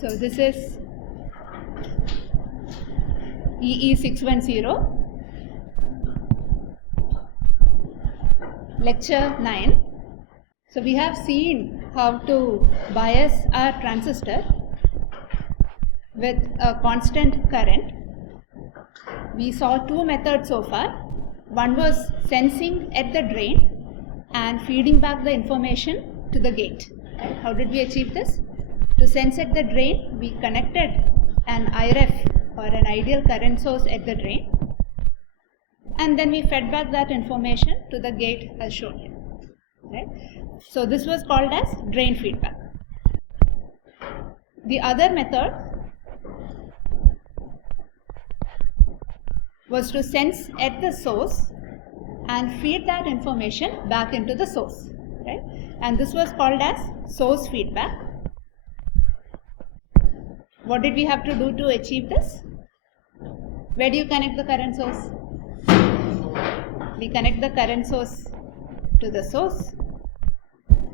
So this is EE610, lecture 9. So we have seen how to bias our transistor with a constant current. We saw two methods so far. One was sensing at the drain and feeding back the information to the gate. Right? How did we achieve this? To sense at the drain, we connected an IRF or an ideal current source at the drain, and then we fed back that information to the gate as shown here. Right? So this was called as drain feedback. The other method was to sense at the source and feed that information back into the source. Right? And this was called as source feedback. What did we have to do to achieve this? Where do you connect the current source? We connect the current source to the source.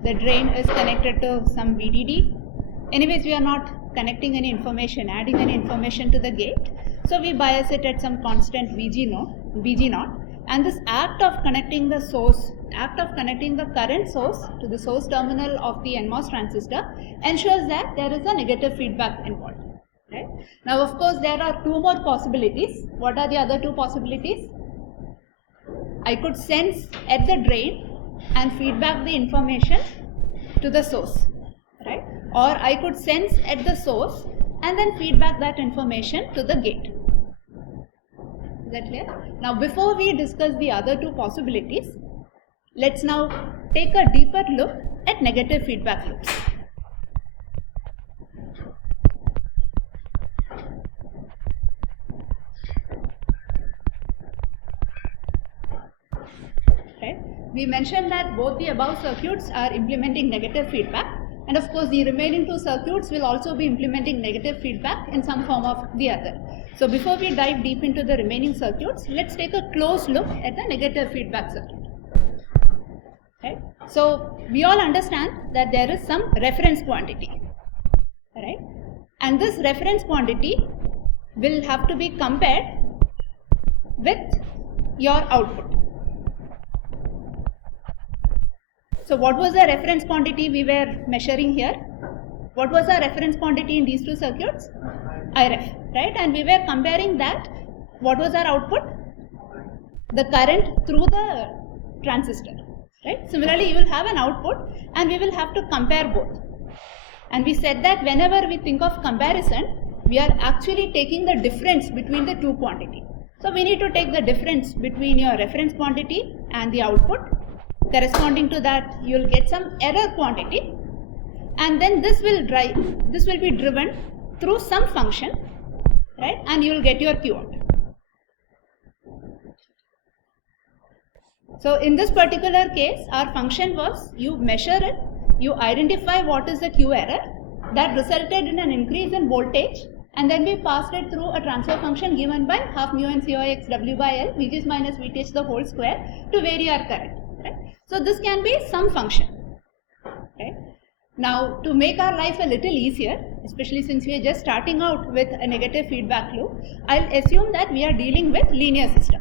The drain is connected to some VDD. Anyways, we are not connecting any information, adding any information to the gate. So we bias it at some constant VG naught. And this act of connecting the source, act of connecting the current source to the source terminal of the NMOS transistor ensures that there is a negative feedback involved. Right? Now, of course, there are two more possibilities. What are the other two possibilities? I could sense at the drain and feed back the information to the source, right? Or I could sense at the source and then feed back that information to the gate. Is that clear? Now, before we discuss the other two possibilities, let's now take a deeper look at negative feedback loops. Right? We mentioned that both the above circuits are implementing negative feedback, and of course the remaining two circuits will also be implementing negative feedback in some form or the other. So before we dive deep into the remaining circuits, let's take a close look at the negative feedback circuit. Right? So we all understand that there is some reference quantity, right? And this reference quantity will have to be compared with your output. So what was the reference quantity we were measuring here? What was our reference quantity in these two circuits? IRF, right? And we were comparing that. What was our output? The current through the transistor, right? Similarly, you will have an output and we will have to compare both. And we said that whenever we think of comparison, we are actually taking the difference between the two quantities. So we need to take the difference between your reference quantity and the output. Corresponding to that, you will get some error quantity, and then this will be driven through some function, right? And you will get your Q out. So in this particular case, our function was you measure it, you identify what is the Q error that resulted in an increase in voltage, and then we passed it through a transfer function given by half mu n CoX W by L, Vgs minus Vth the whole square, to vary our current. Right? So this can be some function. Right? Now, to make our life a little easier, especially since we are just starting out with a negative feedback loop, I'll assume that we are dealing with linear system.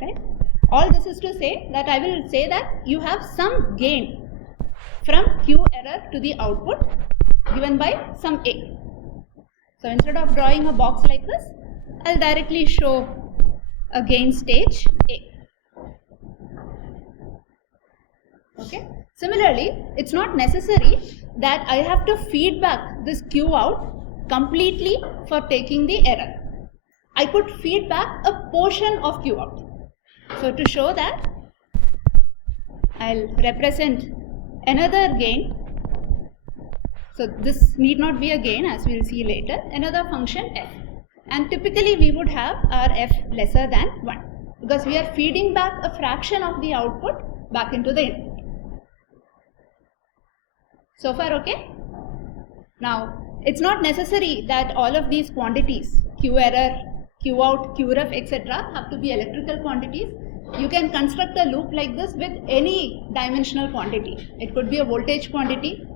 Right? All this is to say that I will say that you have some gain from Q error to the output given by some A. So instead of drawing a box like this, I'll directly show a gain stage A. Okay. Similarly, it's not necessary that I have to feed back this Q out completely for taking the error. I could feed back a portion of Q out. So to show that, I'll represent another gain. So this need not be a gain, as we will see later, another function f. And typically we would have our f lesser than 1 because we are feeding back a fraction of the output back into the input. So far okay? Now, it's not necessary that all of these quantities, Q error, Q out, Q ref, etc. have to be electrical quantities. You can construct a loop like this with any dimensional quantity. It could be a voltage quantity,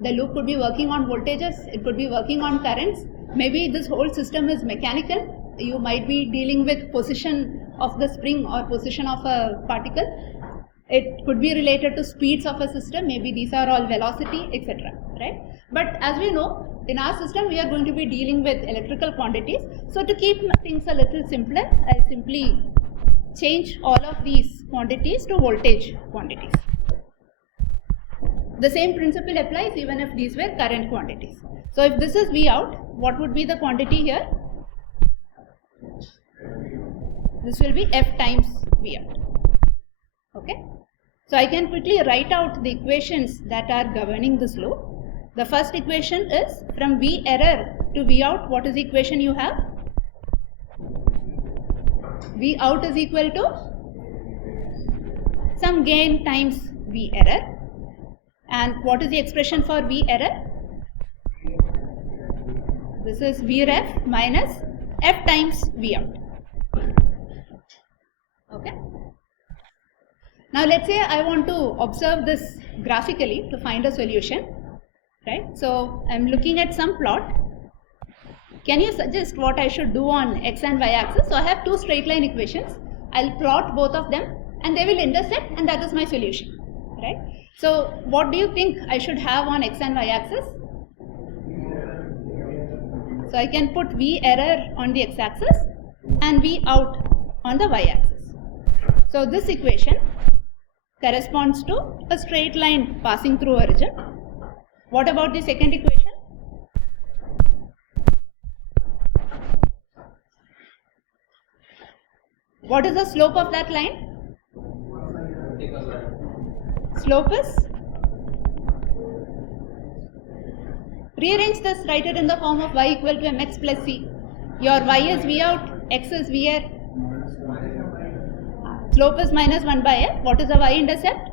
The loop could be working on voltages, it could be working on currents. Maybe this whole system is mechanical. You might be dealing with position of the spring or position of a particle. It could be related to speeds of a system. Maybe these are all velocity, etc. Right? But as we know, in our system, we are going to be dealing with electrical quantities. So to keep things a little simpler, I simply change all of these quantities to voltage quantities. The same principle applies even if these were current quantities. So if this is V out, what would be the quantity here? This will be F times V out. Okay. So I can quickly write out the equations that are governing this loop. The first equation is from V error to V out. What is the equation you have? V out is equal to some gain times V error. And what is the expression for V error? This is V ref minus F times V out. Okay. Now let's say I want to observe this graphically to find a solution. Right. So I'm looking at some plot. Can you suggest what I should do on x and y axis? So I have two straight line equations. I'll plot both of them and they will intersect, and that is my solution. Right. So what do you think I should have on x and y axis? So I can put V error on the x axis and V out on the y axis. So this equation corresponds to a straight line passing through origin. What about the second equation? What is the slope of that line? Slope is? Rearrange this, write it in the form of y equal to mx plus c. Your y is V out, x is V r. Slope is minus 1 by f. What is the y-intercept?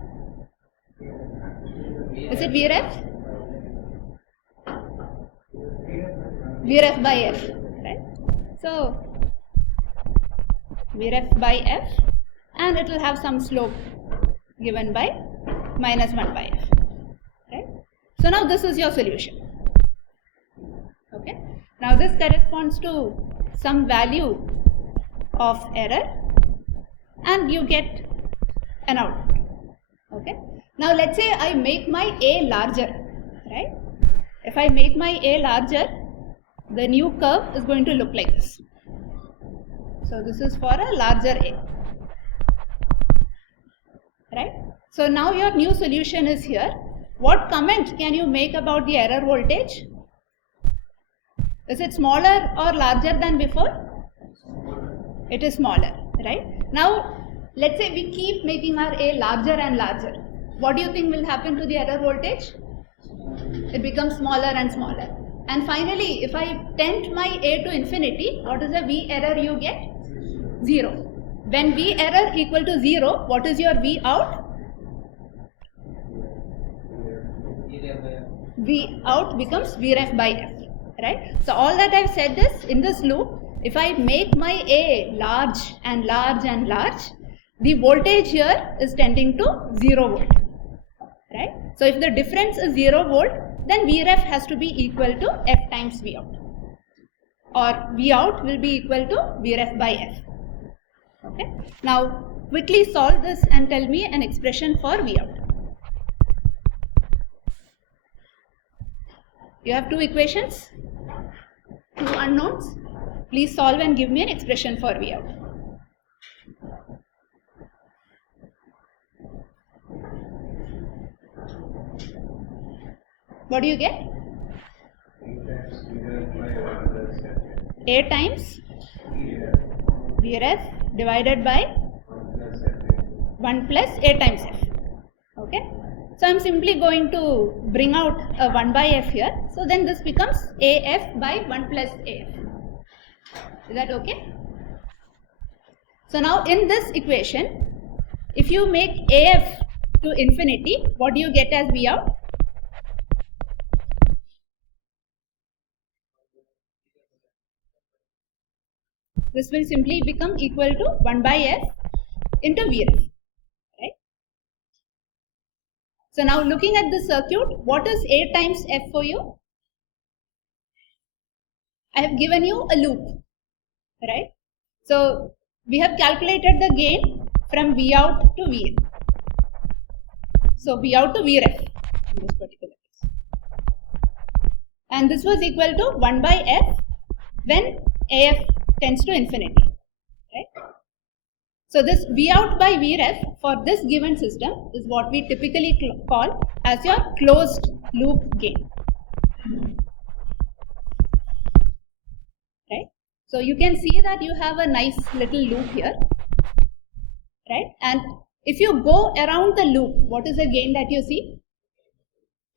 Is it V ref? V ref by f, right? So V ref by f, and it will have some slope given by minus 1 by f, right? So now this is your solution. Okay. Now this corresponds to some value of error, and you get an output. Okay. Now let's say I make my A larger, right? If I make my A larger, the new curve is going to look like this. So this is for a larger A, right? So now your new solution is here. What comment can you make about the error voltage? Is it smaller or larger than before? It is smaller, right? Now let's say we keep making our A larger and larger. What do you think will happen to the error voltage? It becomes smaller and smaller. And finally, if I tend my A to infinity, what is the V error you get? 0. When V error equal to 0, what is your V out? V out becomes V ref by f, right? So all that I've said is, in this loop, if I make my A large and large and large, the voltage here is tending to 0 volt, right? So if the difference is 0 volt, then V ref has to be equal to f times V out, or V out will be equal to V ref by f. Okay. Now quickly solve this and tell me an expression for V out. You have two equations, two unknowns. Please solve and give me an expression for V out. What do you get? A times V ref divided by 1 plus A times f. Okay. So I am simply going to bring out a 1 by f here. So then this becomes AF by 1 plus AF. Is that okay? So now in this equation, if you make AF to infinity, what do you get as V out? This will simply become equal to 1 by f into V ref. Right? So now looking at this circuit, what is A times F for you? I have given you a loop, right? So we have calculated the gain from V out to V in. So V out to Vref in this particular case. And this was equal to 1 by F when AF tends to infinity, right? So this V out by Vref for this given system is what we typically call as your closed loop gain. Right? So you can see that you have a nice little loop here, right? And if you go around the loop, what is the gain that you see?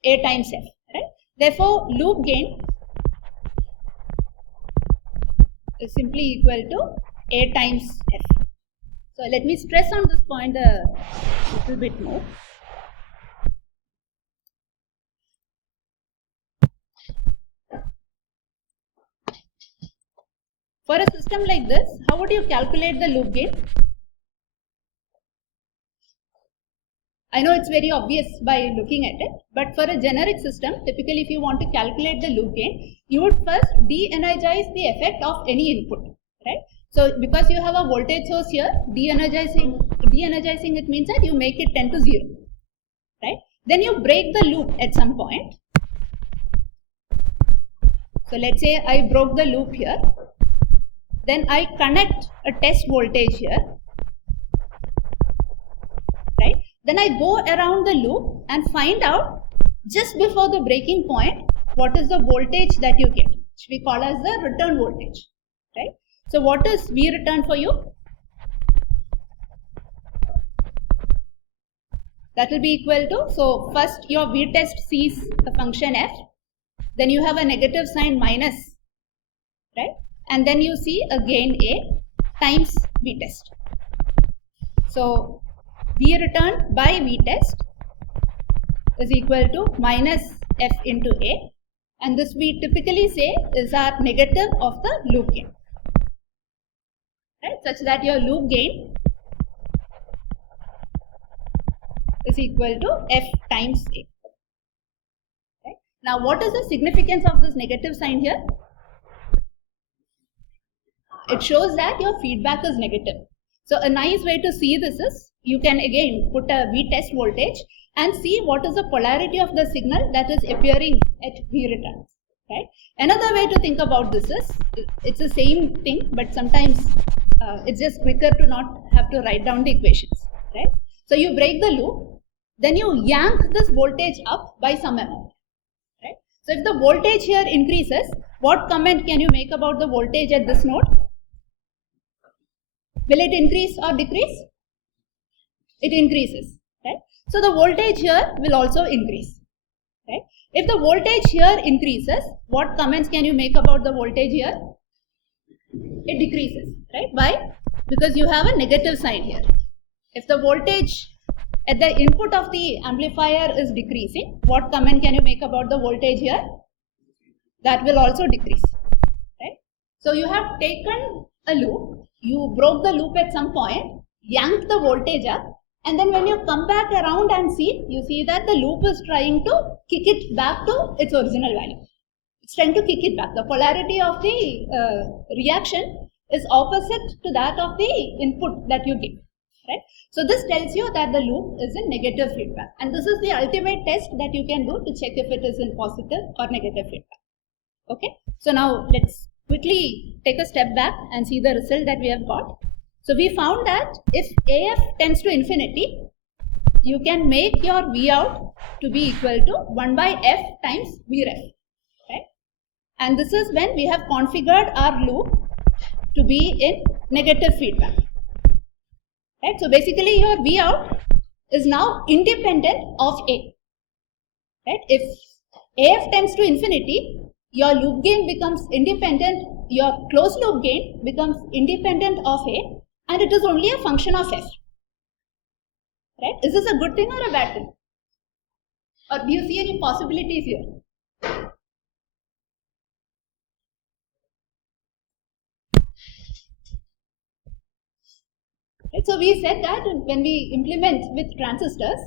A times F, right? Therefore, loop gain is simply equal to A times F. So let me stress on this point a little bit more. For a system like this, how would you calculate the loop gain? I know it's very obvious by looking at it, but for a generic system, typically if you want to calculate the loop gain, you would first de-energize the effect of any input, right? So because you have a voltage source here, de-energizing it means that you make it tend to 0, right? Then you break the loop at some point. So let's say I broke the loop here. Then I connect a test voltage here, right? Then I go around the loop and find out just before the breaking point what is the voltage that you get, which we call as the return voltage, right? So what is V return for you? That will be equal to, so first your V test sees the function f, then you have a negative sign minus, right? And then you see a gain A times V test. So V return by V test is equal to minus F into A, and this we typically say is our negative of the loop gain, right? Such that your loop gain is equal to F times A. Right? Now what is the significance of this negative sign here? It shows that your feedback is negative. So a nice way to see this is, you can again put a V test voltage and see what is the polarity of the signal that is appearing at V returns, right? Another way to think about this is, it's the same thing, but sometimes it's just quicker to not have to write down the equations, right? So you break the loop, then you yank this voltage up by some amount, right? So if the voltage here increases, what comment can you make about the voltage at this node? Will it increase or decrease? It increases, right? So the voltage here will also increase, right? If the voltage here increases, what comments can you make about the voltage here? It decreases, right? Why? Because you have a negative sign here. If the voltage at the input of the amplifier is decreasing, what comment can you make about the voltage here? That will also decrease, right? So you have taken a loop, you broke the loop at some point, yanked the voltage up, and then when you come back around and see, you see that the loop is trying to kick it back to its original value. It's trying to kick it back. The polarity of the reaction is opposite to that of the input that you give, right? So this tells you that the loop is in negative feedback, and this is the ultimate test that you can do to check if it is in positive or negative feedback. Okay, so now let's quickly take a step back and see the result that we have got. So we found that if AF tends to infinity, you can make your V out to be equal to 1 by F times Vref, right? And this is when we have configured our loop to be in negative feedback, right? So basically your V out is now independent of A, right? If AF tends to infinity, your loop gain becomes independent, your closed loop gain becomes independent of A, and it is only a function of F, right? Is this a good thing or a bad thing? Or do you see any possibilities here? Right? So we said that when we implement with transistors,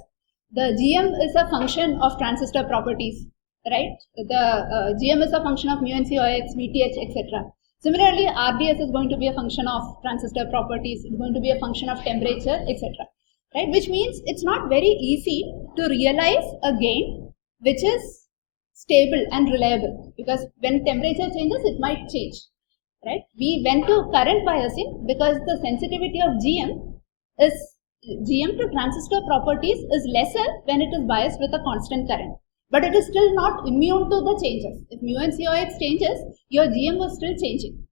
the GM is a function of transistor properties, right? The GM is a function of mu and COX, VTH, etc. Similarly, RDS is going to be a function of transistor properties, it's going to be a function of temperature, etc. Right? Which means it's not very easy to realize a gain which is stable and reliable, because when temperature changes, it might change. Right? We went to current biasing because the sensitivity of GM to transistor properties is lesser when it is biased with a constant current. But it is still not immune to the changes. If mu and COX changes, your GM was still changing,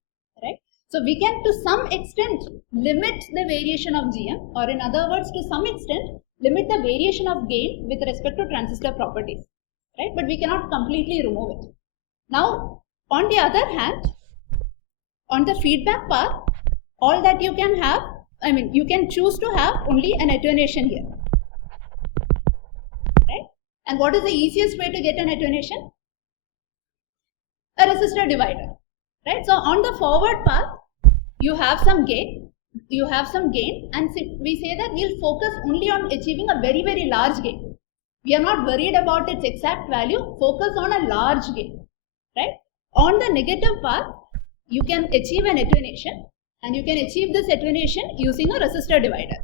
right? So we can to some extent limit the variation of GM, or in other words, to some extent limit the variation of gain with respect to transistor properties, right? But we cannot completely remove it. Now, on the other hand, on the feedback path, all that you can have, you can choose to have only an attenuation here. And what is the easiest way to get an attenuation? A resistor divider, right? So on the forward path, you have some gain, and we say that we'll focus only on achieving a very, very large gain. We are not worried about its exact value, focus on a large gain, right? On the negative path, you can achieve an attenuation, and you can achieve this attenuation using a resistor divider,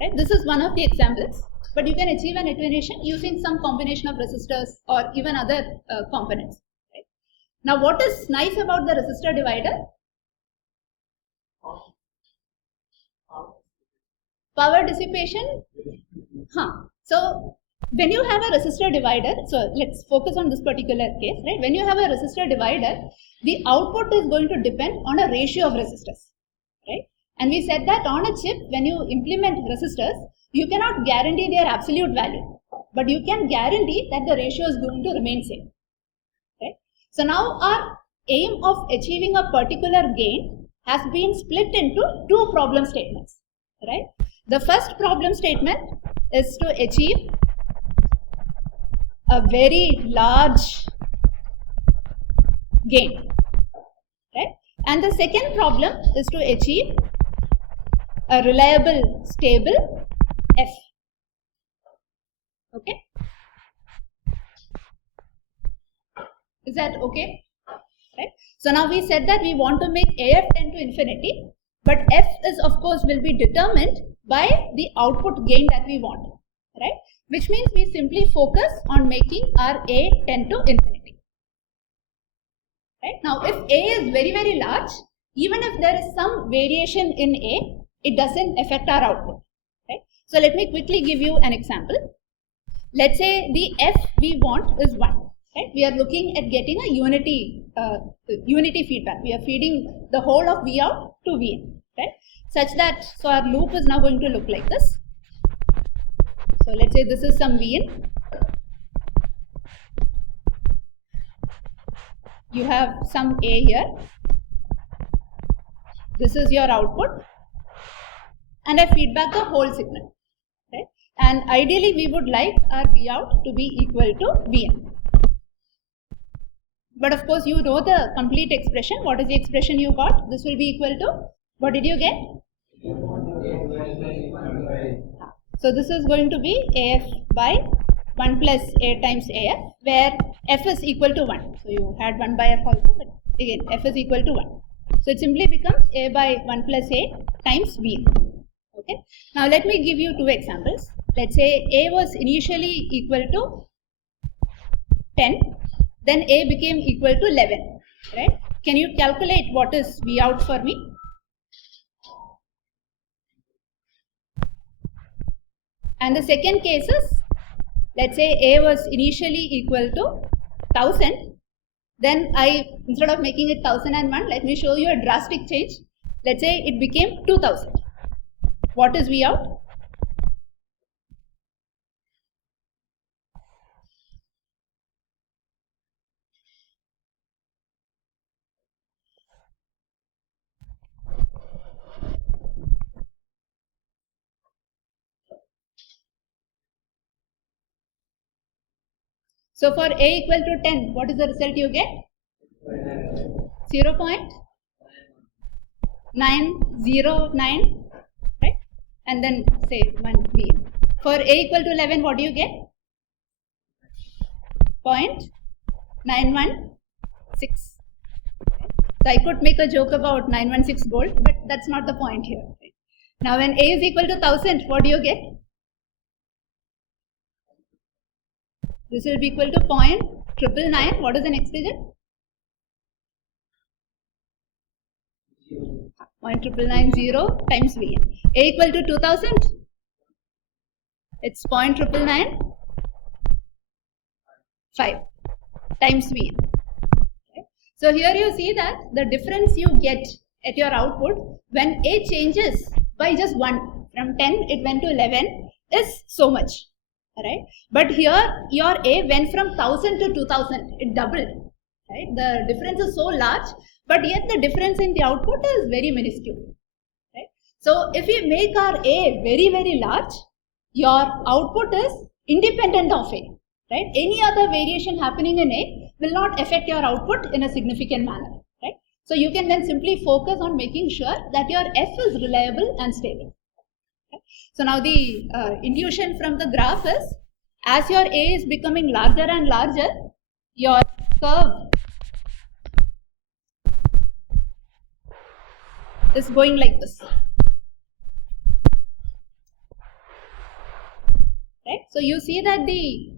right? This is one of the examples. But you can achieve an attenuation using some combination of resistors or even other components. Right? Now, what is nice about the resistor divider? Power dissipation. So, when you have a resistor divider, so let's focus on this particular case, right? When you have a resistor divider, the output is going to depend on a ratio of resistors, right? And we said that on a chip, when you implement resistors, you cannot guarantee their absolute value, but you can guarantee that the ratio is going to remain same. Right? So now our aim of achieving a particular gain has been split into two problem statements. Right? The first problem statement is to achieve a very large gain. Right? And the second problem is to achieve a reliable, stable F. Okay? Is that okay? Right? So now we said that we want to make AF tend to infinity, but F is of course will be determined by the output gain that we want, right? Which means we simply focus on making our A tend to infinity. Right? Now if A is very, very large, even if there is some variation in A, it doesn't affect our output. So let me quickly give you an example. Let's say the F we want is 1. Right? We are looking at getting a unity feedback. We are feeding the whole of V out to V in, right? Such that, so our loop is now going to look like this. So let's say this is some V in. You have some A here. This is your output. And I feedback the whole signal. Right? And ideally we would like our V out to be equal to V in. But of course you know the complete expression. What is the expression you got? This will be equal to, what did you get? So this is going to be AF by 1 plus A times AF, where F is equal to 1. So you had 1 by F also, but again F is equal to 1. So it simply becomes A by 1 plus A times V. Okay. Now let me give you two examples. Let's say A was initially equal to 10, then A became equal to 11, right? Can you calculate what is V out for me? And the second case is, let's say A was initially equal to 1000, then instead of making it 1001, let me show you a drastic change. Let's say it became 2000. What is V out? So for A equal to 10, what is the result you get? 0.909, right? And then say 1 V. For A equal to 11, what do you get? 0.916. So I could make a joke about 916 gold, but that's not the point here. Now when A is equal to 1000, what do you get? This will be equal to 0.999. What is the next digit? 0.990 times Vn. A equal to 2000. It's 0.995 times Vn. Okay. So here you see that the difference you get at your output when A changes by just 1, from 10 it went to 11, is so much. Right? But here your A went from 1000 to 2000, it doubled. Right? The difference is so large, but yet the difference in the output is very minuscule. Right? So if we make our A very, very large, your output is independent of A. Right? Any other variation happening in A will not affect your output in a significant manner. Right? So you can then simply focus on making sure that your F is reliable and stable. Okay. So now the intuition from the graph is, as your A is becoming larger and larger, your curve is going like this. Right? So you see that the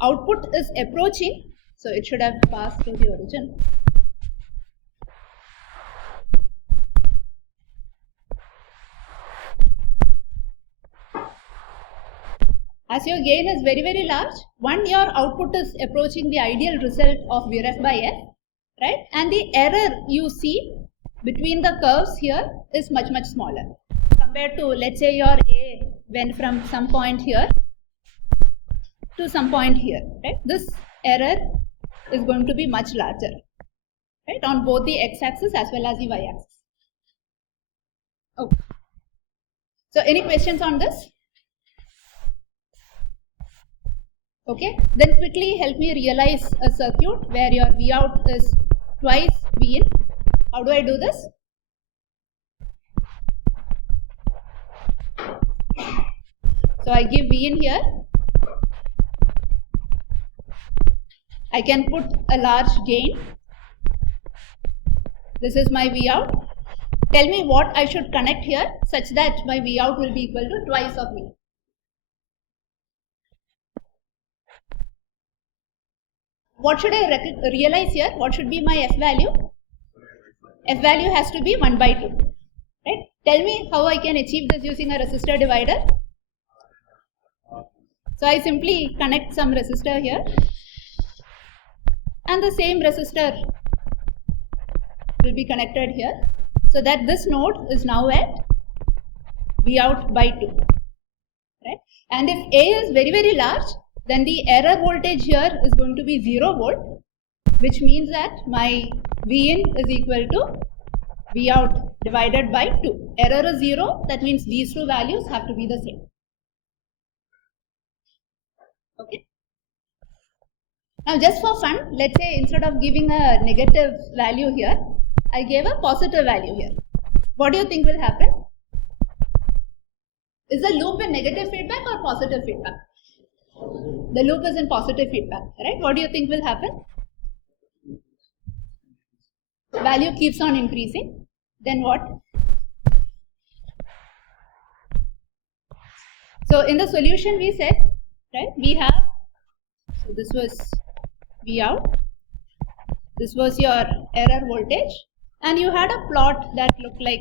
output is approaching, so it should have passed to the origin. As your gain is very, very large, your output is approaching the ideal result of Vref by F, right? And the error you see between the curves here is much, much smaller compared to, let's say, your A went from some point here to some point here, right? This error is going to be much larger, right? On both the x-axis as well as the y-axis. Okay. So any questions on this? Okay, then quickly help me realize a circuit where your V out is twice V in. How do I do this? So I give V in here. I can put a large gain. This is my V out. Tell me what I should connect here such that my V out will be equal to twice of V. What should I realize here? What should be my F value? F value has to be 1 by 2. Right? Tell me how I can achieve this using a resistor divider. So I simply connect some resistor here, and the same resistor will be connected here, so that this node is now at V out by 2. Right? And if A is very, very large, then the error voltage here is going to be 0 volt, which means that my V in is equal to V out divided by 2. Error is 0, that means these two values have to be the same. Okay. Now just for fun, let's say instead of giving a negative value here, I gave a positive value here. What do you think will happen? Is the loop in negative feedback or positive feedback? The loop is in positive feedback, right? What do you think will happen? Value keeps on increasing. Then what? So in the solution we said, right, we have, so this was V out, this was your error voltage, and you had a plot that looked like,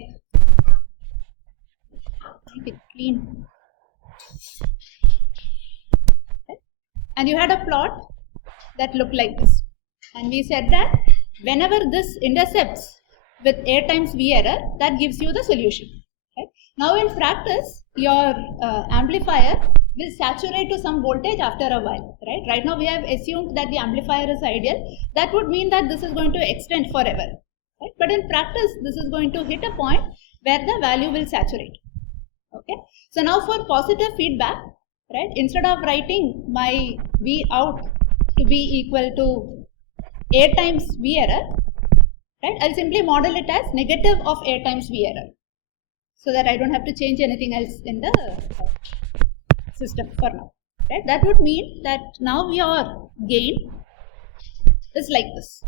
make it clean. And you had a plot that looked like this. And we said that whenever this intercepts with A times V error, that gives you the solution. Right? Now in practice, your amplifier will saturate to some voltage after a while. Right now we have assumed that the amplifier is ideal. That would mean that this is going to extend forever. Right? But in practice, this is going to hit a point where the value will saturate. Okay. So now for positive feedback, right, instead of writing my V out to be equal to A times V error, right, I'll simply model it as negative of A times V error, so that I don't have to change anything else in the system for now. Right? That would mean that now your gain is like this.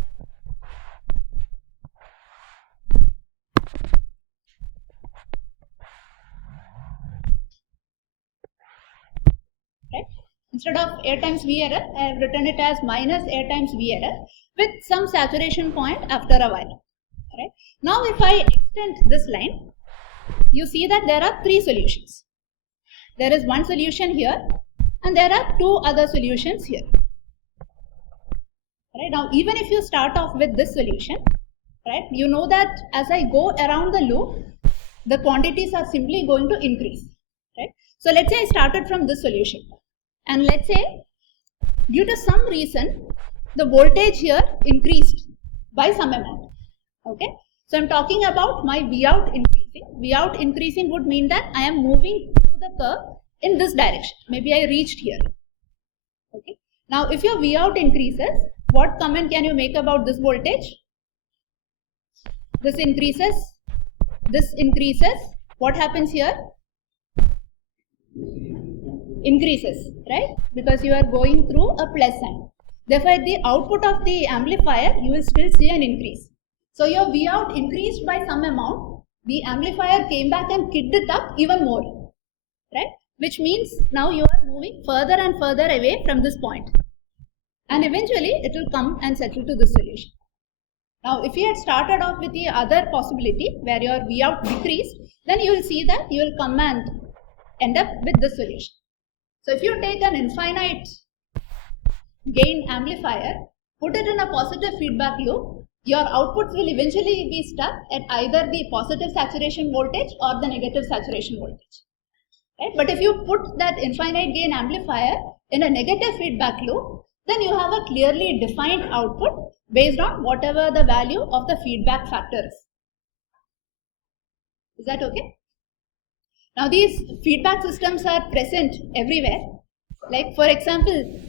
Right? Instead of A times V error, I have written it as minus A times V error with some saturation point after a while. Right? Now if I extend this line, you see that there are three solutions. There is one solution here and there are two other solutions here. Right? Now even if you start off with this solution, right, you know that as I go around the loop, the quantities are simply going to increase. Right? So let's say I started from this solution, and let's say due to some reason the voltage here increased by some amount. Okay, so I'm talking about my V out increasing. V out increasing would mean that I am moving through the curve in this direction. Maybe I reached here. Okay, now if your V out increases, what comment can you make about this voltage? This increases, what happens here? Increases, right? Because you are going through a plus sign. Therefore, at the output of the amplifier, you will still see an increase. So your V out increased by some amount, the amplifier came back and kicked it up even more, right? Which means now you are moving further and further away from this point. And eventually, it will come and settle to this solution. Now, if you had started off with the other possibility where your V out decreased, then you will see that you will come and end up with this solution. So, if you take an infinite gain amplifier, put it in a positive feedback loop, your outputs will eventually be stuck at either the positive saturation voltage or the negative saturation voltage. Right? But if you put that infinite gain amplifier in a negative feedback loop, then you have a clearly defined output based on whatever the value of the feedback factor is. Is that okay? Now these feedback systems are present everywhere. Like for example,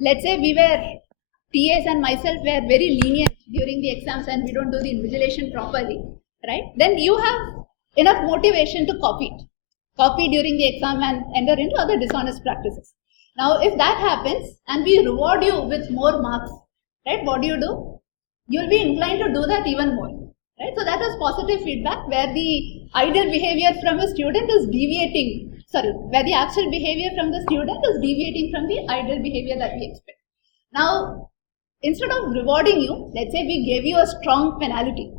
let's say TAs and myself were very lenient during the exams and we don't do the invigilation properly, right? Then you have enough motivation to copy it. Copy during the exam and enter into other dishonest practices. Now if that happens and we reward you with more marks, right, what do? You'll be inclined to do that even more. Right? So that is positive feedback where the ideal behavior from a student is where the actual behavior from the student is deviating from the ideal behavior that we expect. Now, instead of rewarding you, let's say we gave you a strong penalty,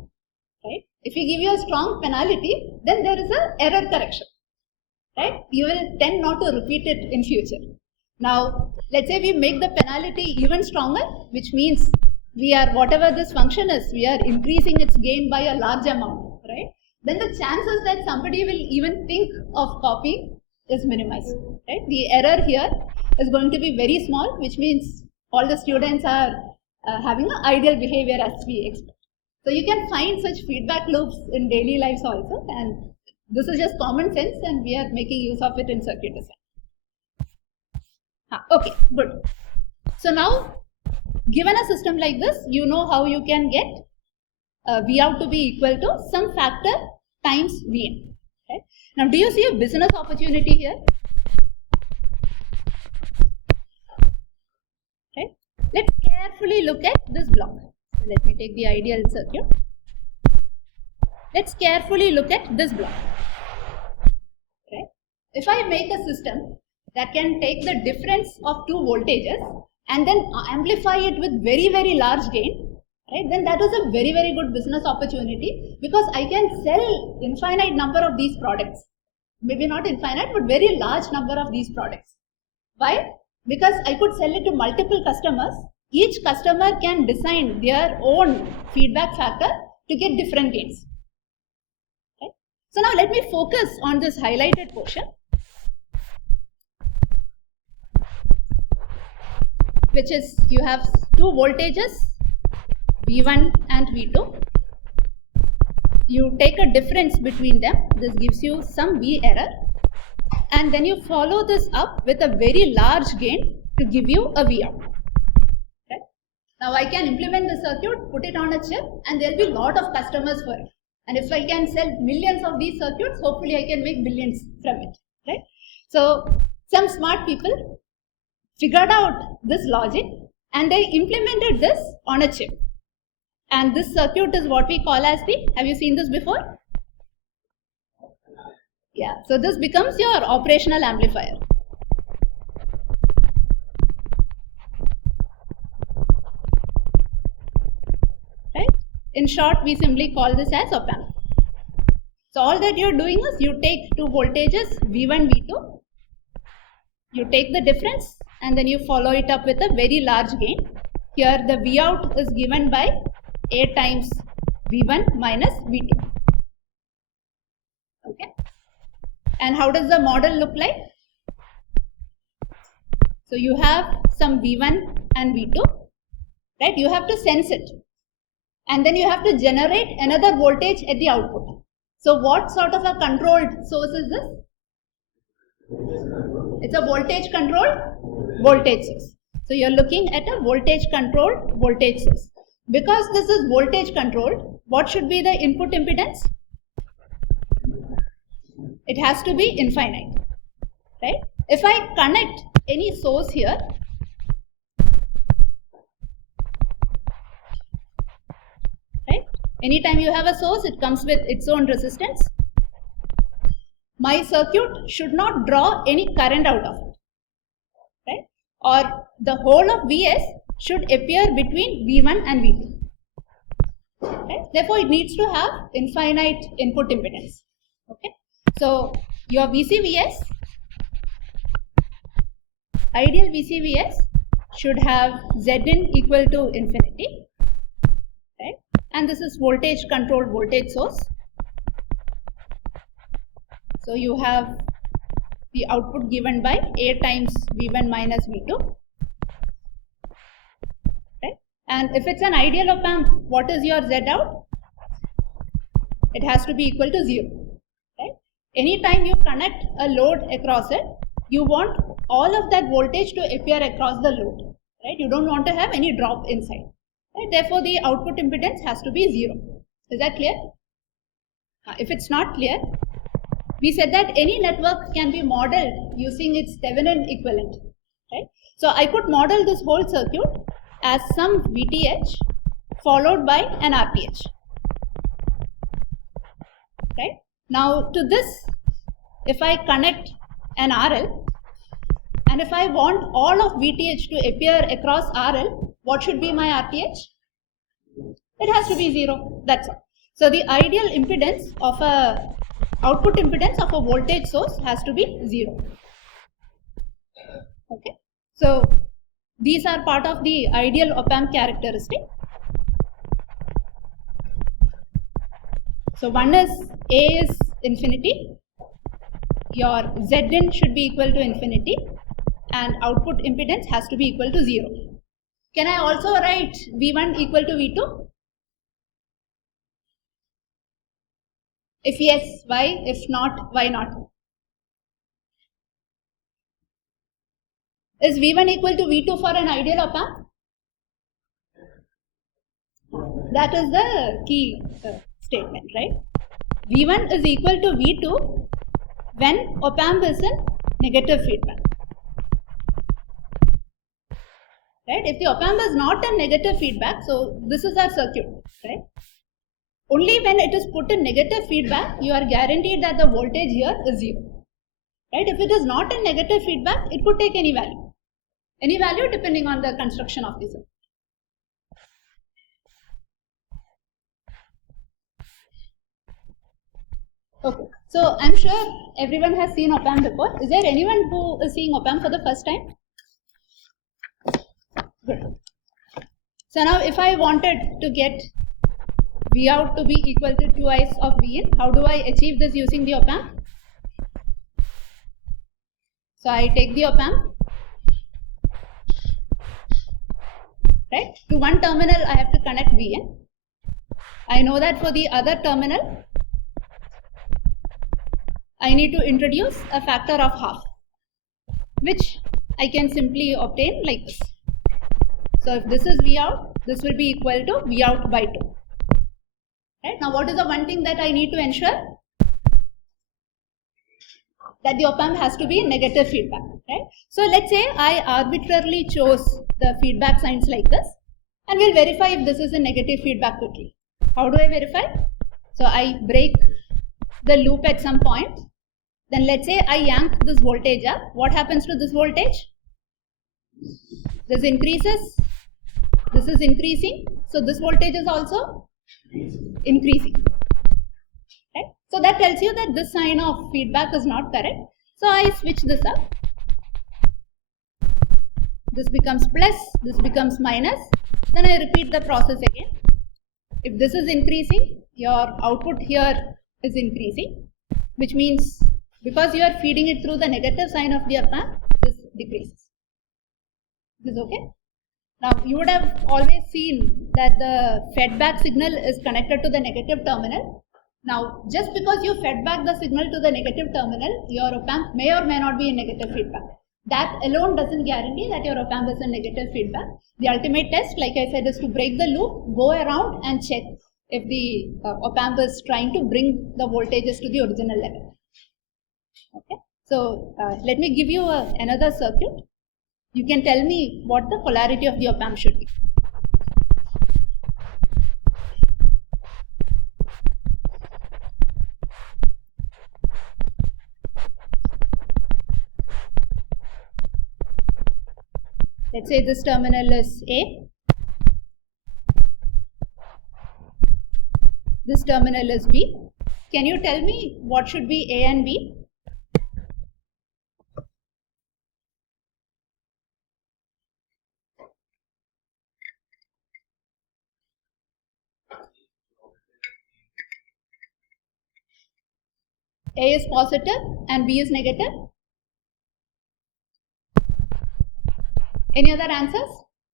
right? If we give you a strong penalty, then there is an error correction, right? You will tend not to repeat it in future. Now, let's say we make the penalty even stronger, which means whatever this function is, we are increasing its gain by a large amount, right? Then the chances that somebody will even think of copying is minimized, right? The error here is going to be very small, which means all the students are having an ideal behavior as we expect. So you can find such feedback loops in daily lives also, and this is just common sense and we are making use of it in circuit design. Okay, good. So now, given a system like this, you know how you can get V out to be equal to some factor times V in. Right? Now, do you see a business opportunity here? Right? Let's carefully look at this block. So let me take the ideal circuit. Let's carefully look at this block. Right? If I make a system that can take the difference of two voltages and then amplify it with very, very large gain, right, then that is a very, very good business opportunity because I can sell infinite number of these products. Maybe not infinite, but very large number of these products. Why? Because I could sell it to multiple customers. Each customer can design their own feedback factor to get different gains. Okay? So now let me focus on this highlighted portion, which is you have two voltages, V1 and V2. You take a difference between them. This gives you some V error. And then you follow this up with a very large gain to give you a V out. Okay? Now I can implement the circuit, put it on a chip, and there will be a lot of customers for it. And if I can sell millions of these circuits, hopefully I can make billions from it. Right? So Some smart people figured out this logic and they implemented this on a chip. And this circuit is what we call as have you seen this before? Yeah, so this becomes your operational amplifier. Right? In short, we simply call this as opamp. So all that you're doing is you take two voltages, V1, V2, you take the difference and then you follow it up with a very large gain. Here the V out is given by A times V1 minus V2. Okay. And how does the model look like? So you have some V1 and V2, right? You have to sense it. And then you have to generate another voltage at the output. So what sort of a controlled source is this? It's a voltage controlled voltage source. So you're looking at a voltage controlled voltage source. Because this is voltage controlled, what should be the input impedance? It has to be infinite, right? If I connect any source here, right? Anytime you have a source, it comes with its own resistance. My circuit should not draw any current out of it, right? Or the whole of Vs should appear between V1 and V2. Right? Therefore, it needs to have infinite input impedance. Okay. So your VCVS, ideal VCVS should have Zin equal to infinity, right? And this is voltage controlled voltage source. So you have the output given by A times V1 minus V2. Right? And if it's an ideal op-amp, what is your Z out? It has to be equal to 0. Right? Anytime you connect a load across it, you want all of that voltage to appear across the load. Right? You don't want to have any drop inside. Right? Therefore, the output impedance has to be 0. Is that clear? If it's not clear, we said that any network can be modeled using its Thevenin equivalent. Right? So I could model this whole circuit as some VTH followed by an RTH. Right? Now to this, if I connect an RL, and if I want all of VTH to appear across RL, what should be my RTH? It has to be 0. That's all. So the ideal impedance of a output impedance of a voltage source has to be 0. Okay. So these are part of the ideal op-amp characteristic. So one is A is infinity, your Zin should be equal to infinity, and output impedance has to be equal to 0. Can I also write V1 equal to V2? If yes, why? If not, why not? Is V1 equal to V2 for an ideal op-amp? That is the key statement, right? V1 is equal to V2 when op-amp is in negative feedback. Right? If the op-amp is not in negative feedback, so this is our circuit, right? Only when it is put in negative feedback, you are guaranteed that the voltage here is 0. Right? If it is not in negative feedback, it could take any value. Any value depending on the construction of the circuit. Okay, so I'm sure everyone has seen op-amp before. Is there anyone who is seeing op-amp for the first time? Good. So now if I wanted to get V out to be equal to 2i of V in, how do I achieve this using the op-amp? So I take the op-amp, right? To one terminal I have to connect V in. I know that for the other terminal, I need to introduce a factor of half, which I can simply obtain like this. So if this is V out, this will be equal to V out by 2. Right? Now what is the one thing that I need to ensure? that the op-amp has to be negative feedback, right? So let's say I arbitrarily chose the feedback signs like this, and we'll verify if this is a negative feedback quickly. How do I verify? So I break the loop at some point. Then let's say I yank this voltage up. What happens to this voltage? This increases. This is increasing. So this voltage is also increasing. Right? So that tells you that this sign of feedback is not correct. So I switch this up. This becomes plus, this becomes minus. Then I repeat the process again. If this is increasing, your output here is increasing, which means because you are feeding it through the negative sign of the op-amp, this decreases. Is this okay? Now you would have always seen that the feedback signal is connected to the negative terminal. Now just because you fed back the signal to the negative terminal, your op-amp may or may not be in negative feedback. That alone doesn't guarantee that your op-amp is in negative feedback. The ultimate test, like I said, is to break the loop, go around and check if the op-amp is trying to bring the voltages to the original level. Okay, so let me give you another circuit. You can tell me what the polarity of the op-amp should be. Let's say this terminal is A. This terminal is B. Can you tell me what should be A and B? A is positive and B is negative. Any other answers?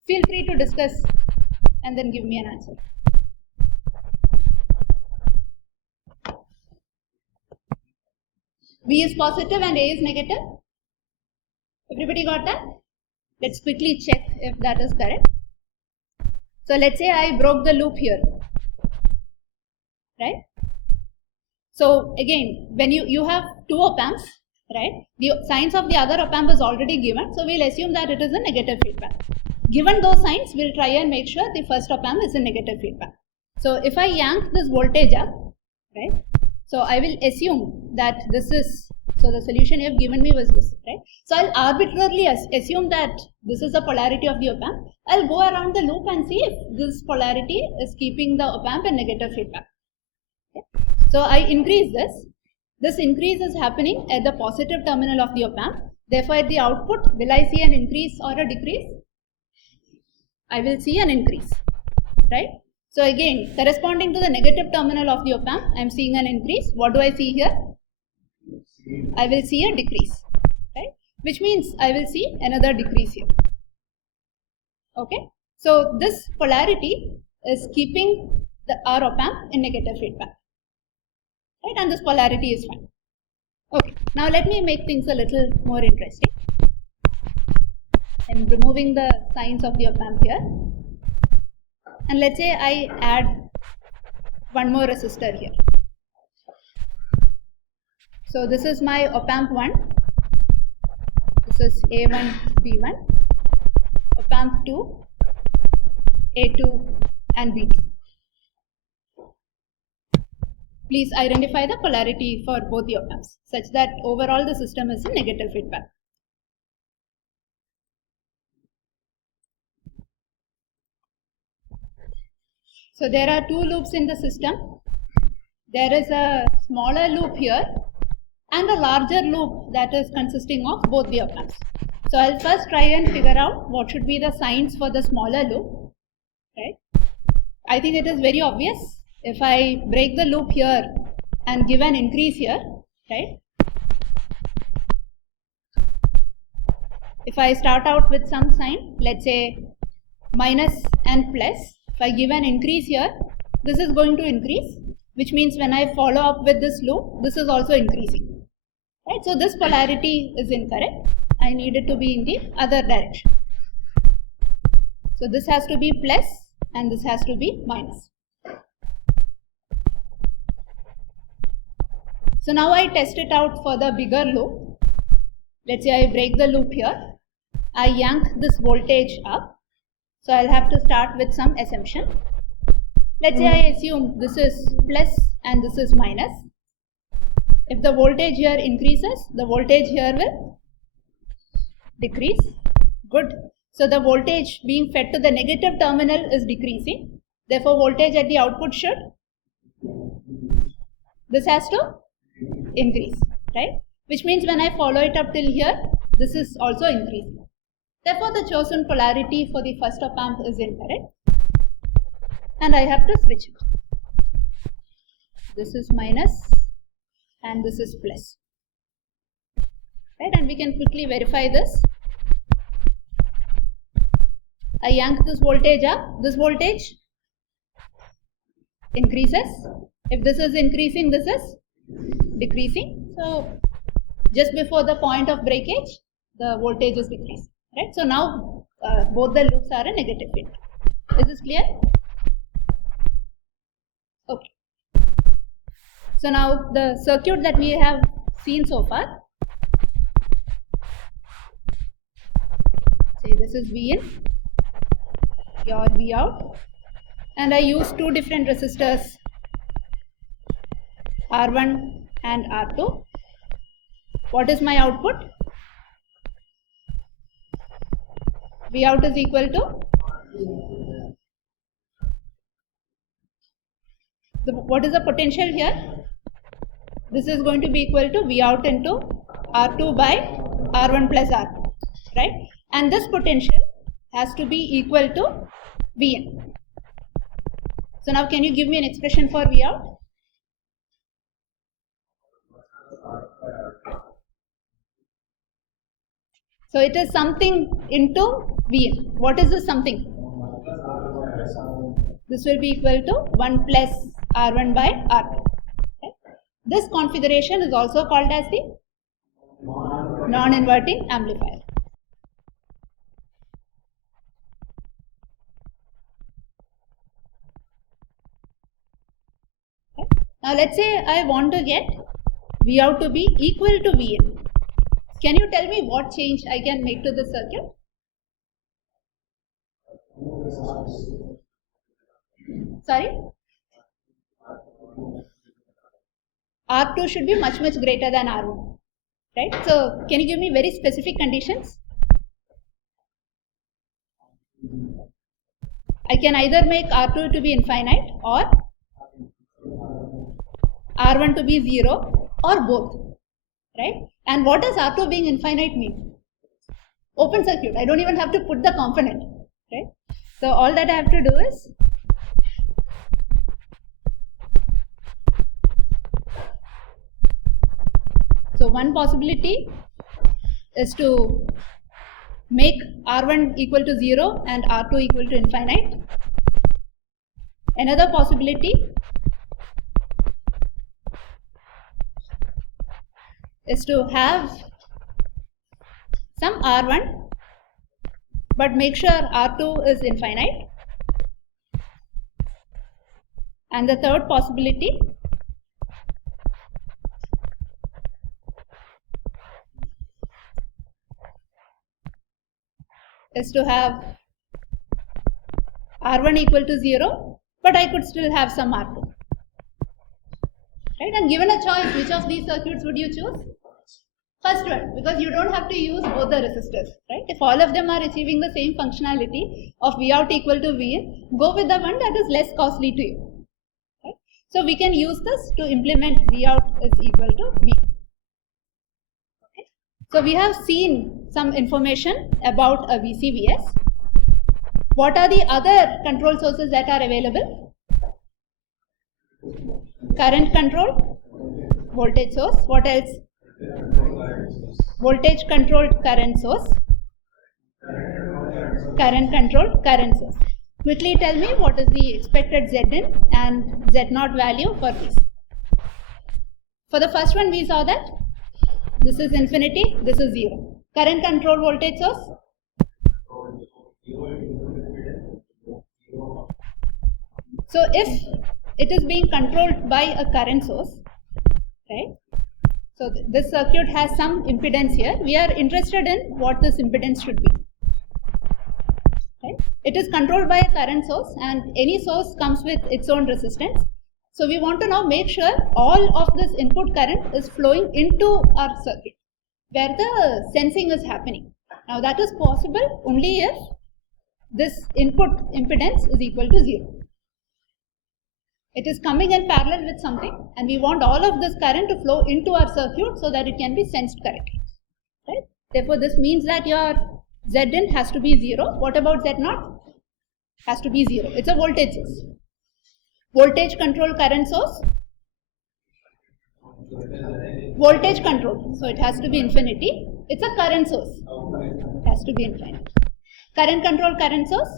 Feel free to discuss and then give me an answer. B is positive and A is negative. Everybody got that? Let's quickly check if that is correct. So let's say I broke the loop here, right? So again, when you have two op-amps, right? The signs of the other op-amp is already given, so we'll assume that it is a negative feedback. Given those signs, we'll try and make sure the first op-amp is a negative feedback. So if I yank this voltage up, right? So I will assume that this is, so the solution you have given me was this, right? So I'll arbitrarily assume that this is the polarity of the op-amp. I'll go around the loop and see if this polarity is keeping the op-amp in negative feedback. Okay. So I increase this. This increase is happening at the positive terminal of the op-amp. Therefore, at the output, will I see an increase or a decrease? I will see an increase, right? So again, corresponding to the negative terminal of the op-amp, I am seeing an increase. What do I see here? I will see a decrease, right? Which means I will see another decrease here. Okay. So this polarity is keeping our op-amp in negative feedback. Right, and this polarity is fine. Okay, now let me make things a little more interesting. I'm removing the signs of the op-amp here. And let's say I add one more resistor here. So this is my op-amp 1. This is A1, B1. Op-amp 2, A2 and B2. Please identify the polarity for both the op-amps such that overall the system is in negative feedback. So there are two loops in the system. There is a smaller loop here and a larger loop that is consisting of both the op-amps. So I'll first try and figure out what should be the signs for the smaller loop. Right? I think it is very obvious. If I break the loop here and give an increase here, right? If I start out with some sign, let's say minus and plus, if I give an increase here, this is going to increase, which means when I follow up with this loop, this is also increasing. Right? So this polarity is incorrect. I need it to be in the other direction. So this has to be plus and this has to be minus. So now I test it out for the bigger loop. Let's say I break the loop here. I yank this voltage up. So I'll have to start with some assumption. Let's say I assume this is plus and this is minus. If the voltage here increases, the voltage here will decrease. Good. So the voltage being fed to the negative terminal is decreasing. Therefore, voltage at the output should, this has to increase, right? Which means when I follow it up till here, this is also increasing. Therefore, the chosen polarity for the first op-amp is incorrect. And I have to switch it. This is minus and this is plus. Right? And we can quickly verify this. I yank this voltage up. This voltage increases. If this is increasing, this is decreasing. So just before the point of breakage, the voltage is decreasing. Right? So now both the loops are a negative feedback. Is this clear? Okay. So now the circuit that we have seen so far. Say this is V in, your V out, and I use two different resistors, R1 and R2. What is my output? V out is equal to what is the potential here? This is going to be equal to V out into R2 by R1 plus R2, right? And this potential has to be equal to Vn. So now can you give me an expression for V out? So it is something into Vn. What is this something? This will be equal to 1 plus R1 by R2. Okay? This configuration is also called as the non-inverting amplifier. Okay? Now let's say I want to get V out to be equal to Vn. Can you tell me what change I can make to the circuit? Sorry? R2 should be much greater than R1, right? So can you give me very specific conditions? I can either make R2 to be infinite or R1 to be 0 or both, right? And what does R2 being infinite mean? Open circuit. I don't even have to put the component, right? So all that I have to do is so one possibility is to make R1 equal to 0 and R2 equal to infinite. Another possibility is to have some R1 but make sure R2 is infinite. And the third possibility is to have R1 equal to 0, but I could still have some R2. Right? And given a choice, which of these circuits would you choose? First one, because you don't have to use both the resistors, right? If all of them are achieving the same functionality of V out equal to Vn, go with the one that is less costly to you. Right? So we can use this to implement V out is equal to V. Okay? So we have seen some information about a CCVS. What are the other control sources that are available? Current control, voltage source. What else? Voltage controlled current source, current controlled current source. Quickly tell me what is the expected Zin and Z0 value for these. For the first one we saw that this is infinity, this is 0. Current controlled voltage source? So if it is being controlled by a current source, right? So this circuit has some impedance here. We are interested in what this impedance should be. Right? It is controlled by a current source, and any source comes with its own resistance. So we want to now make sure all of this input current is flowing into our circuit where the sensing is happening. Now that is possible only if this input impedance is equal to 0. It is coming in parallel with something, and we want all of this current to flow into our circuit so that it can be sensed correctly. Right? Therefore, this means that your Zin has to be 0. What about Z0? Has to be 0. It's a voltage source. Voltage control current source. Voltage control. So it has to be infinity. It's a current source. It has to be infinite. Current control current source.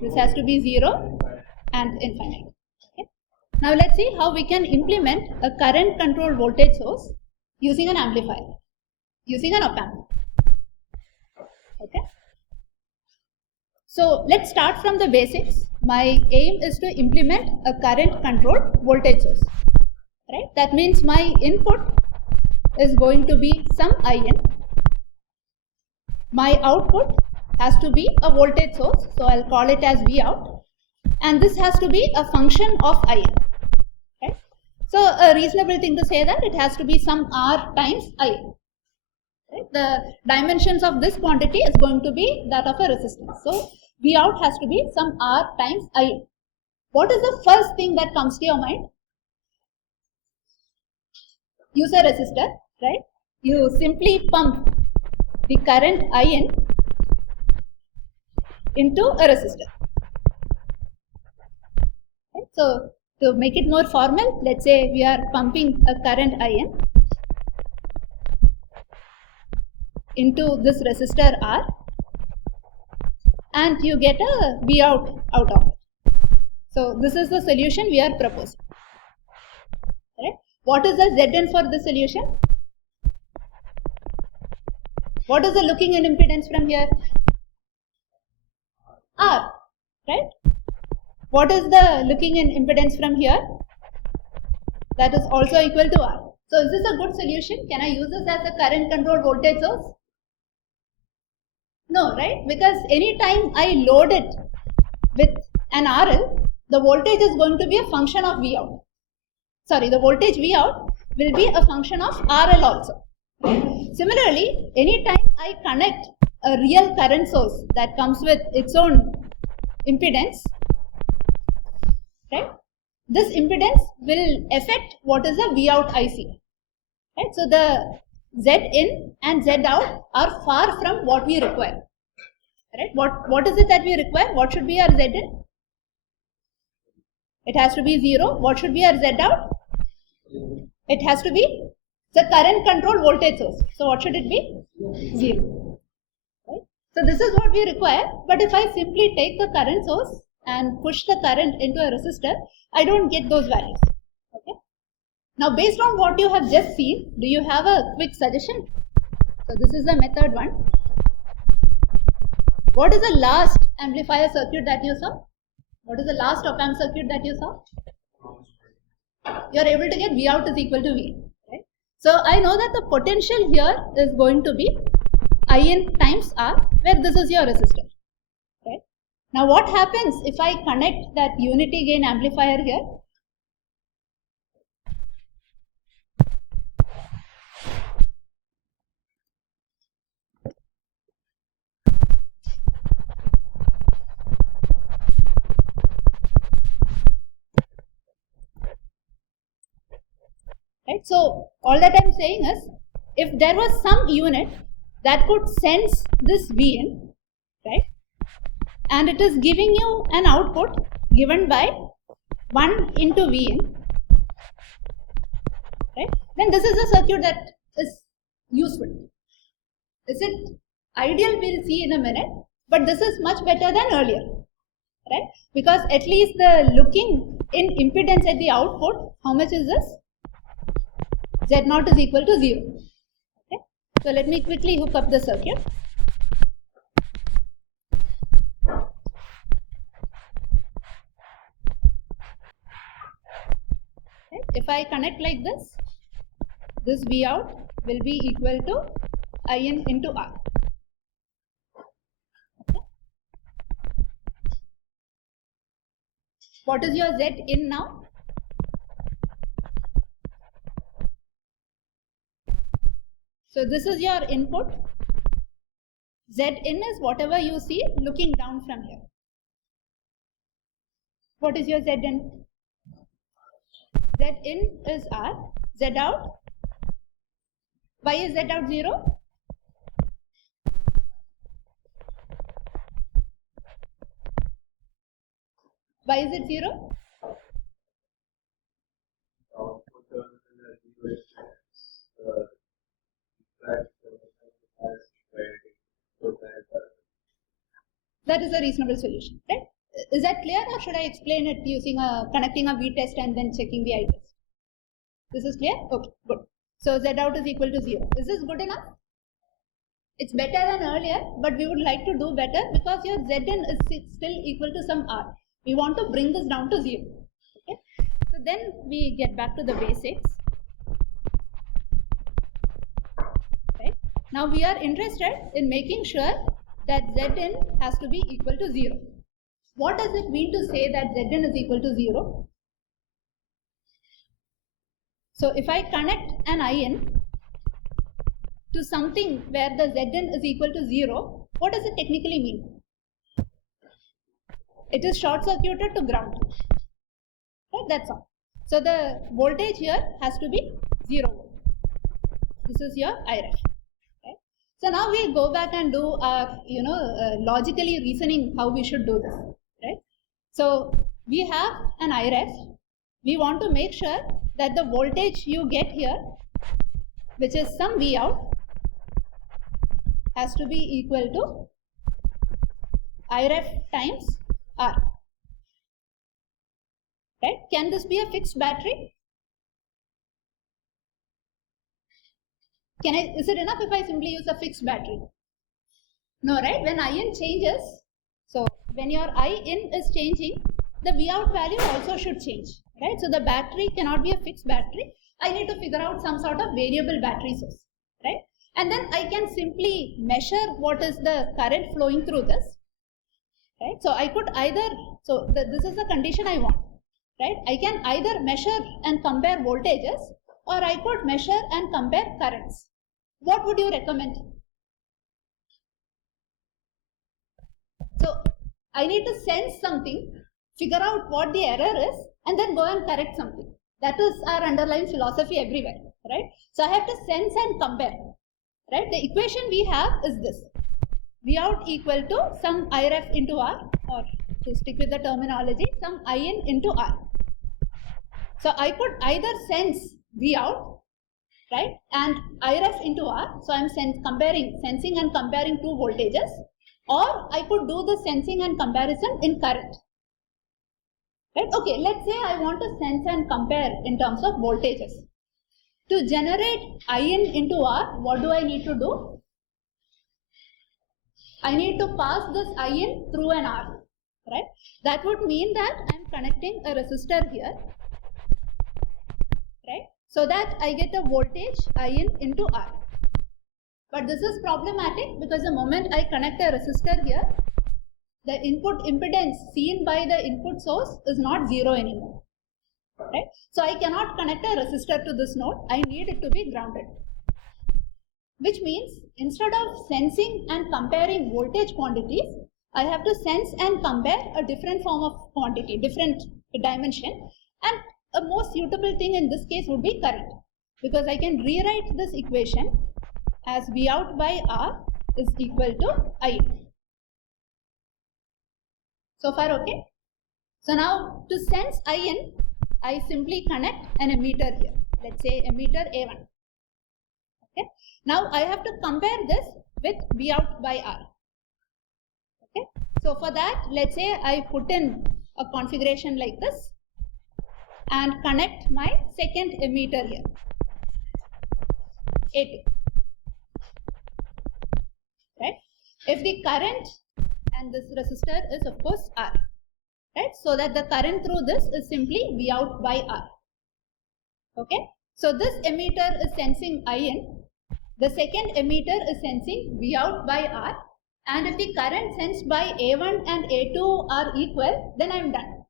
This has to be 0 and infinite. Okay. Now let's see how we can implement a current control voltage source using an amplifier, using an opamp. Okay. So let's start from the basics. My aim is to implement a current controlled voltage source. Right? That means my input is going to be some IN. My output has to be a voltage source, so I'll call it as V out, and this has to be a function of IN. Right? So a reasonable thing to say that it has to be some R times IN. Right? The dimensions of this quantity is going to be that of a resistance. So V out has to be some R times IN. What is the first thing that comes to your mind? Use a resistor, right? You simply pump the current IN into a resistor. Right? So to make it more formal, let's say we are pumping a current IN into this resistor R, and you get a V out of it. So this is the solution we are proposing. Right? What is the Zn for this solution? What is the looking in impedance from here? R, right? What is the looking in impedance from here? That is also equal to R. So is this a good solution? Can I use this as a current controlled voltage source? No, right? Because anytime I load it with an RL, the voltage is going to be a function of V out. Sorry, the voltage V out will be a function of RL also. Similarly, anytime I connect a real current source that comes with its own impedance, right? This impedance will affect what is the V out IC. Right? So the Z in and Z out are far from what we require. Right? What is it that we require? What should be our Z in? It has to be 0. What should be our Z out? It has to be the current controlled voltage source. So what should it be? 0. Right? So this is what we require. But if I simply take the current source and push the current into a resistor, I don't get those values. Okay? Now based on what you have just seen, do you have a quick suggestion? So this is the method 1. What is the last amplifier circuit that you saw? What is the last op-amp circuit that you saw? You are able to get V out is equal to V. Right? So I know that the potential here is going to be IN times R, where this is your resistor. Right? Now what happens if I connect that unity gain amplifier here? Right? So all that I am saying is, if there was some unit that could sense this Vn, right, and it is giving you an output given by 1 into Vn, right, then this is a circuit that is useful. Is it ideal? We'll see in a minute, but this is much better than earlier, right? Because at least the looking in impedance at the output, how much is this? Z0 is equal to 0. Okay? So let me quickly hook up the circuit. Okay? If I connect like this, this V out will be equal to In into R. Okay. What is your Z in now? So this is your input. Z in is whatever you see looking down from here. What is your Z in? Z in is R. Z out? Why is Z out 0? Why is it 0? That is a reasonable solution, right? Is that clear, or should I explain it using connecting a V test and then checking the I test? This is clear? Okay, good. So Z out is equal to 0. Is this good enough? It's better than earlier, but we would like to do better because your Z in is still equal to some R. We want to bring this down to 0. Okay? So then we get back to the basics. Right? Now we are interested in making sure that Z in has to be equal to 0. What does it mean to say that Z in is equal to 0? So if I connect an In to something where the Z in is equal to 0, what does it technically mean? It is short circuited to ground. Right, that's all. So the voltage here has to be 0 volt. This is your IREF. Right? So now we go back and do our, logically reasoning how we should do this. Right? So we have an IREF. We want to make sure that the voltage you get here, which is some V out, has to be equal to IREF times R. Right? Can this be a fixed battery? Is it enough if I simply use a fixed battery? No, right? When In changes, so when your In is changing, the V out value also should change. Right? So the battery cannot be a fixed battery. I need to figure out some sort of variable battery source. Right? And then I can simply measure what is the current flowing through this. Right? So I could either, this is the condition I want. Right? I can either measure and compare voltages, or I could measure and compare currents. What would you recommend? So I need to sense something, figure out what the error is, and then go and correct something. That is our underlying philosophy everywhere, right? So I have to sense and compare, right? The equation we have is this: V out equal to some IREF into R, or to stick with the terminology, some In into R. So I could either sense V out, right, and IREF into R. So I'm sensing and comparing two voltages, or I could do the sensing and comparison in current. Right? Okay, let's say I want to sense and compare in terms of voltages. To generate In into R, what do I need to do? I need to pass this In through an R. Right? That would mean that I'm connecting a resistor here. Right? So that I get a voltage In into R. But this is problematic because the moment I connect a resistor here, the input impedance seen by the input source is not 0 anymore. Right? So I cannot connect a resistor to this node. I need it to be grounded. Which means instead of sensing and comparing voltage quantities, I have to sense and compare a different form of quantity, different dimension. And a more suitable thing in this case would be current. Because I can rewrite this equation as V out by R is equal to In. So far okay? So now to sense In, I simply connect an emitter here. Let's say emitter A1. Okay. Now I have to compare this with V out by R. Okay. So for that, let's say I put in a configuration like this and connect my second emitter here, A2. Right. If the current and this resistor is of course R. Right. So that the current through this is simply V out by R. Okay. So this emitter is sensing I in, the second emitter is sensing V out by R, and if the current sensed by A1 and A2 are equal, then I am done.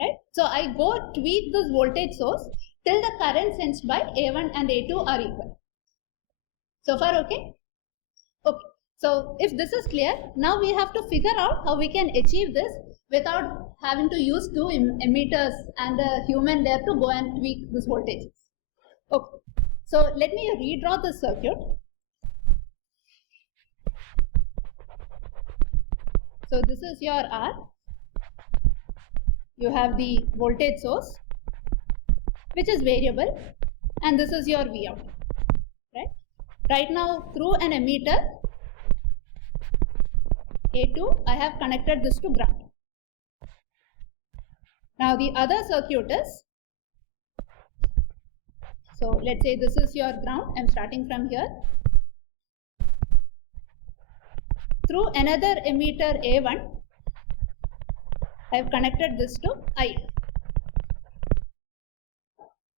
Right? So I go tweak this voltage source till the current sensed by A1 and A2 are equal. So far okay? Okay. So if this is clear, now we have to figure out how we can achieve this without having to use two emitters and a human there to go and tweak this voltage. Okay. So let me redraw the circuit. So this is your R. You have the voltage source, which is variable, and this is your V out. Right? Right now, through an emitter A2, I have connected this to ground. Now the other circuit is, so let's say this is your ground. I'm starting from here. Through another emitter A1, I have connected this to I.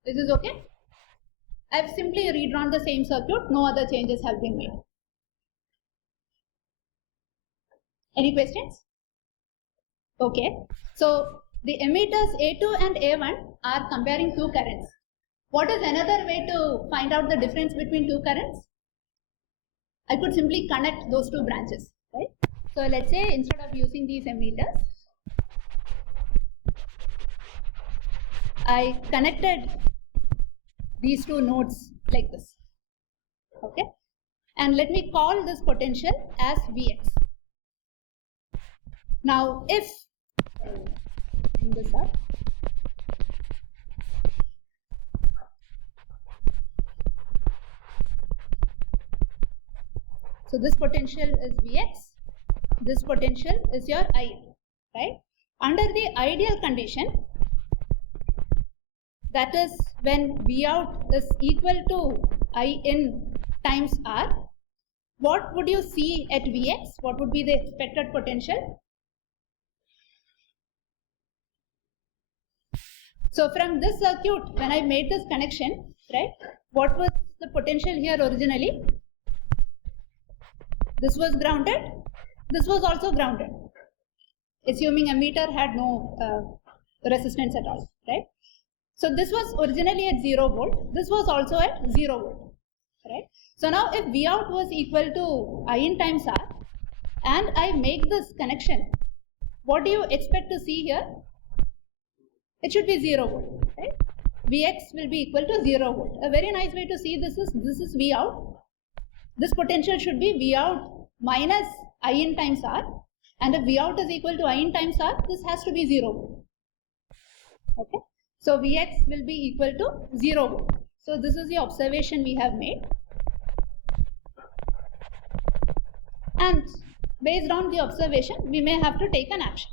This is okay? I have simply redrawn the same circuit, no other changes have been made. Any questions? Okay, so the emitters A2 and A1 are comparing two currents. What is another way to find out the difference between two currents? I could simply connect those two branches, right? So let's say instead of using these emitters, I connected these two nodes like this, okay? And let me call this potential as Vx. Now if, bring this up. So this potential is Vx, this potential is your I, right? Under the ideal condition, that is when V out is equal to I in times R, what would you see at Vx? What would be the expected potential? So from this circuit, when I made this connection, right, what was the potential here originally? This was grounded, this was also grounded, assuming emitter had no resistance at all, right? So this was originally at 0 volt, this was also at 0 volt, right? So now if V out was equal to I in times R and I make this connection, what do you expect to see here? It should be 0 volt, right? Vx will be equal to 0 volt. A very nice way to see this is V out. This potential should be V out minus I in times R, and if V out is equal to I in times R, this has to be 0 volt. Okay, so Vx will be equal to 0 volt. So this is the observation we have made, and based on the observation we may have to take an action.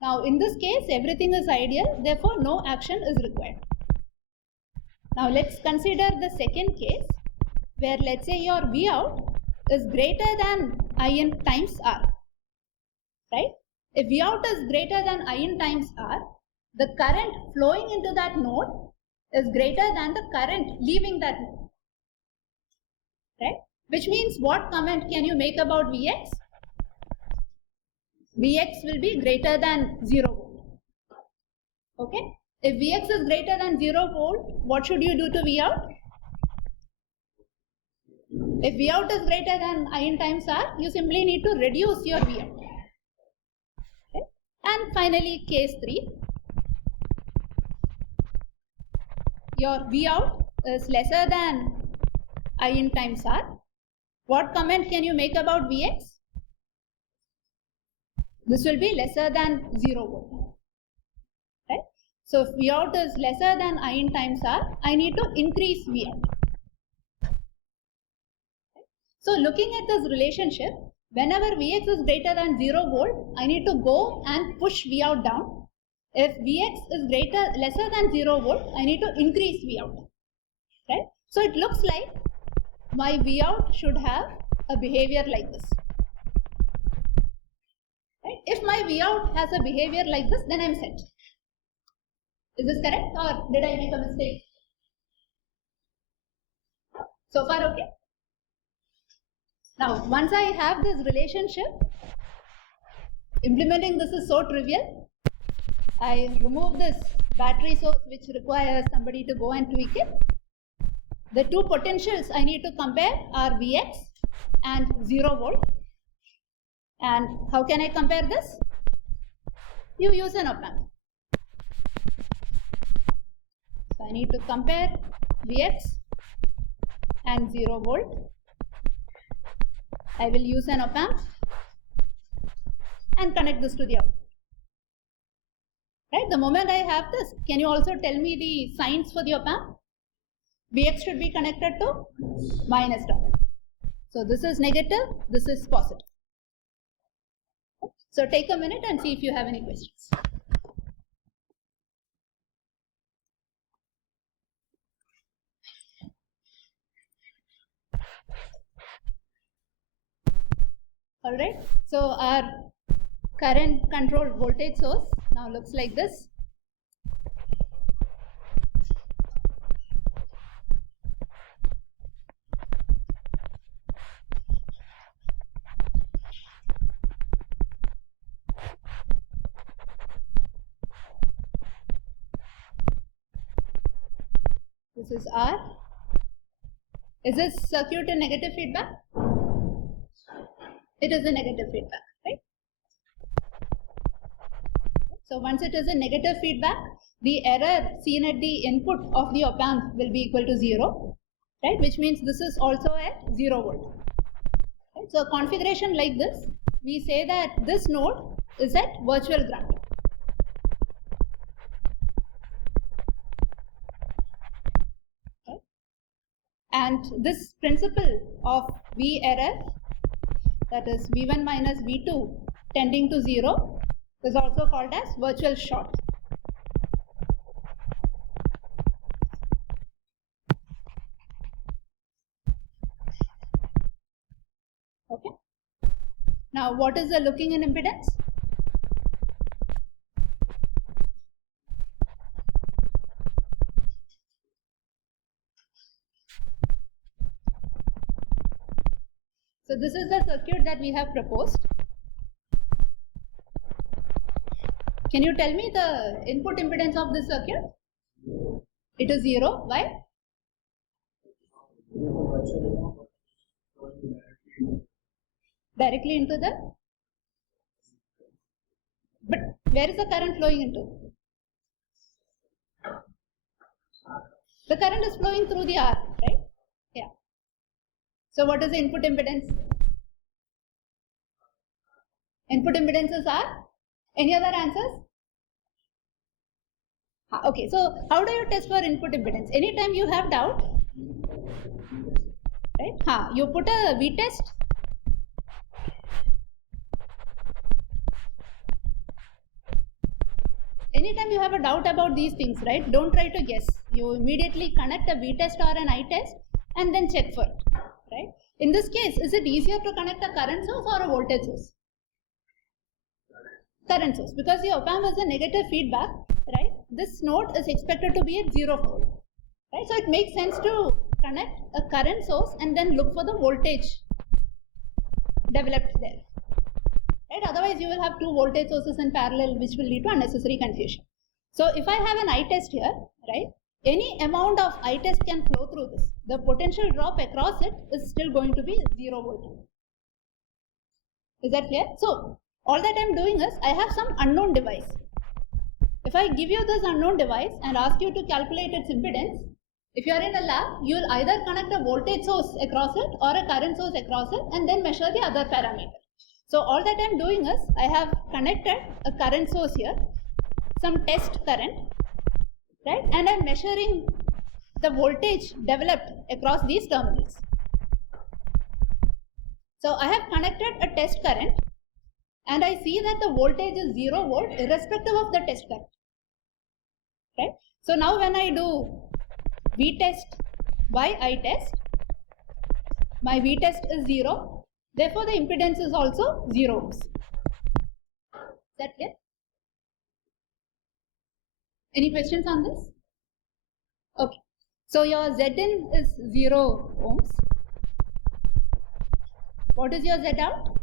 Now in this case everything is ideal, therefore no action is required. Now let's consider the second case, where let's say your V out is greater than I in times R, right? If V out is greater than I in times R, the current flowing into that node is greater than the current leaving that node, right? Which means what comment can you make about Vx? Vx will be greater than 0 volt, okay? If Vx is greater than 0 volt, what should you do to V out? If V out is greater than I in times R, you simply need to reduce your V out. Okay? And finally, case 3. Your V out is lesser than I in times R. What comment can you make about Vx? This will be lesser than 0 volt. Right? So if V out is lesser than I in times R, I need to increase V out. So looking at this relationship, whenever Vx is greater than 0 volt, I need to go and push V out down. If Vx is lesser than 0 volt, I need to increase V out. Right? So it looks like my V out should have a behavior like this. Right? If my V out has a behavior like this, then I am set. Is this correct or did I make a mistake? So far okay? Now once I have this relationship, implementing this is so trivial. I remove this battery source which requires somebody to go and tweak it. The two potentials I need to compare are Vx and 0 volt. And how can I compare this? You use an opamp. So I need to compare Vx and 0 volt. I will use an opamp and connect this to the output. Right? The moment I have this, can you also tell me the signs for the opamp? Vx should be connected to minus terminal. So this is negative, this is positive. So take a minute and see if you have any questions. Alright, so our current controlled voltage source now looks like this. This is R. Is this circuit a negative feedback? It is a negative feedback, right? So once it is a negative feedback, the error seen at the input of the op-amp will be equal to 0, right? Which means this is also at 0 volt. Right? So a configuration like this, we say that this node is at virtual ground. Right? And this principle of V error, that is V1 minus V2 tending to 0, is also called as virtual short. Okay. Now what is the looking in impedance? So this is the circuit that we have proposed. Can you tell me the input impedance of this circuit? It is 0. Why? Directly into the... But where is the current flowing into? The current is flowing through the R, right? Yeah. So what is the input impedance? Input impedance is R. Any other answers? Okay, so how do you test for input impedance? Anytime you have doubt, right? You put a V test. Anytime you have a doubt about these things, right? Don't try to guess. You immediately connect a V test or an I test and then check for it, right? In this case, is it easier to connect a current source or a voltage source? Current source, because the op-amp is a negative feedback, right? This node is expected to be at 0 volt, right? So it makes sense to connect a current source and then look for the voltage developed there, right? Otherwise you will have two voltage sources in parallel, which will lead to unnecessary confusion. So if I have an I test here, right, any amount of I test can flow through this. The potential drop across it is still going to be 0 volt. Is that clear? So all that I am doing is I have some unknown device. If I give you this unknown device and ask you to calculate its impedance, if you are in a lab, you will either connect a voltage source across it or a current source across it and then measure the other parameter. So all that I am doing is I have connected a current source here, some test current, right, and I am measuring the voltage developed across these terminals. So I have connected a test current and I see that the voltage is 0 volt irrespective of the test current, right? So now when I do V test by I test, my V test is 0, therefore the impedance is also 0 ohms. Is that clear? Any questions on this? Okay. So your Zin is 0 ohms. What is your Z out?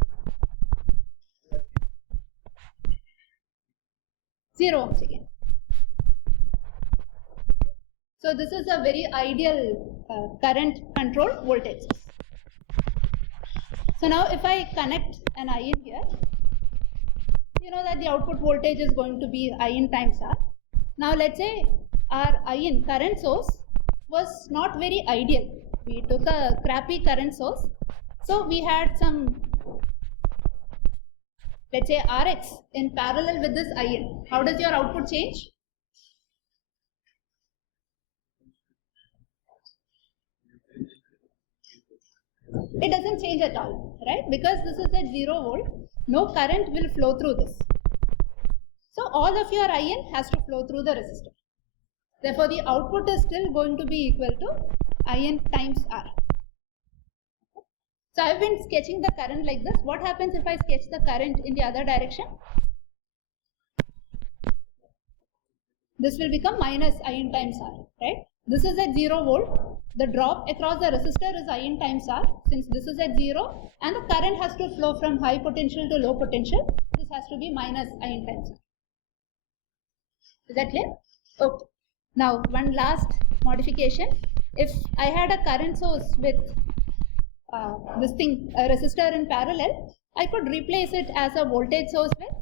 0 ohms again. So this is a very ideal current controlled voltage source. So now if I connect an IN here, you know that the output voltage is going to be IN times R. Now let's say our IN current source was not very ideal. We took a crappy current source. So we had some, let's say Rx in parallel with this IN. How does your output change? It doesn't change at all, right? Because this is at 0 volt, no current will flow through this. So all of your IN has to flow through the resistor. Therefore, the output is still going to be equal to IN times R. So I've been sketching the current like this. What happens if I sketch the current in the other direction? This will become minus IN times R, right? This is at 0 volt. The drop across the resistor is IN times R. Since this is at 0 and the current has to flow from high potential to low potential, this has to be minus IN times R. Is that clear? Okay. Now one last modification. If I had a current source with a resistor in parallel, I could replace it as a voltage source with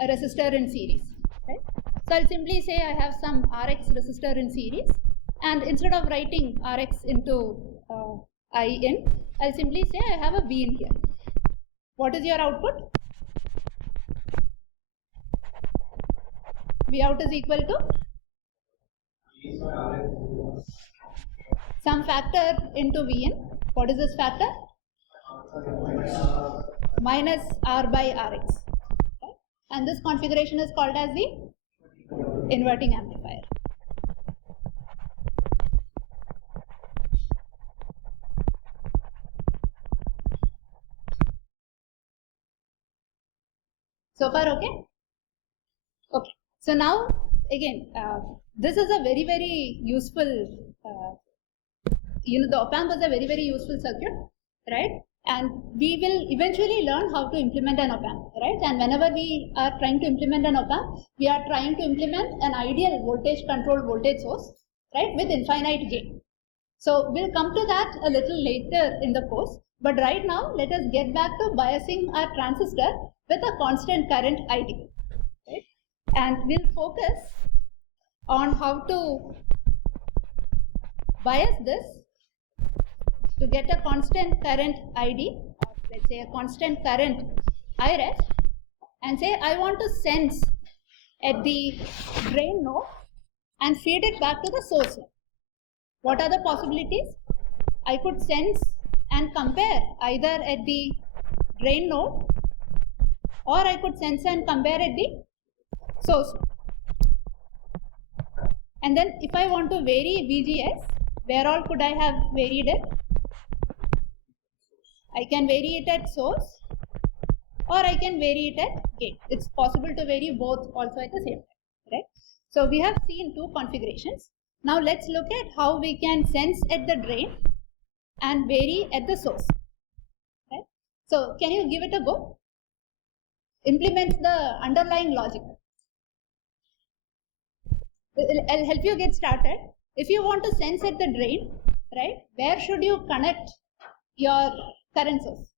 a resistor in series. Right? So I'll simply say I have some Rx resistor in series, and instead of writing Rx into IN, I'll simply say I have a V in here. What is your output? V out is equal to some factor into Vn. What is this factor? Minus R by Rx. Right? And this configuration is called as the inverting amplifier. So far okay? Okay. So now again, this is a very, very useful, the opamp is a very, very useful circuit, right? And we will eventually learn how to implement an opamp, right? And whenever we are trying to implement an opamp, we are trying to implement an ideal voltage controlled voltage source, right, with infinite gain. So we'll come to that a little later in the course. But right now, let us get back to biasing our transistor with a constant current ID. Right? And we'll focus on how to bias this to get a constant current ID, or let's say a constant current IREF, and say I want to sense at the drain node and feed it back to the source node. What are the possibilities? I could sense and compare either at the drain node, or I could sense and compare at the source node. And then if I want to vary VGS, where all could I have varied it? I can vary it at source, or I can vary it at gate. It's possible to vary both also at the same time, right? So we have seen two configurations. Now let's look at how we can sense at the drain and vary at the source. Right? So can you give it a go? Implement the underlying logic. I'll help you get started. If you want to sense at the drain, right, where should you connect your current source?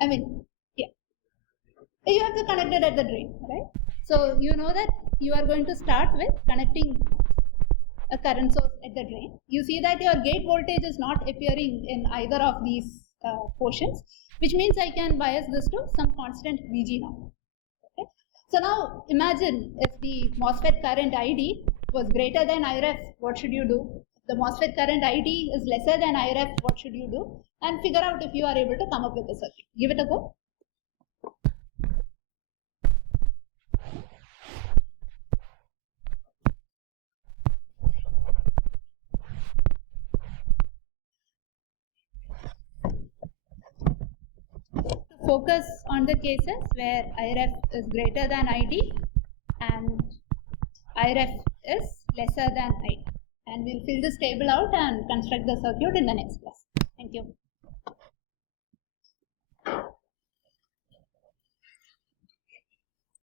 I mean, yeah, you have to connect it at the drain, right? So you know that you are going to start with connecting a current source at the drain. You see that your gate voltage is not appearing in either of these portions, which means I can bias this to some constant Vg now. Okay? So now imagine if the MOSFET current ID was greater than IREF, what should you do? If the MOSFET current ID is lesser than IREF, what should you do? And figure out if you are able to come up with a circuit. Give it a go. Focus on the cases where IREF is greater than ID and IREF is lesser than I. And we'll fill this table out and construct the circuit in the next class. Thank you.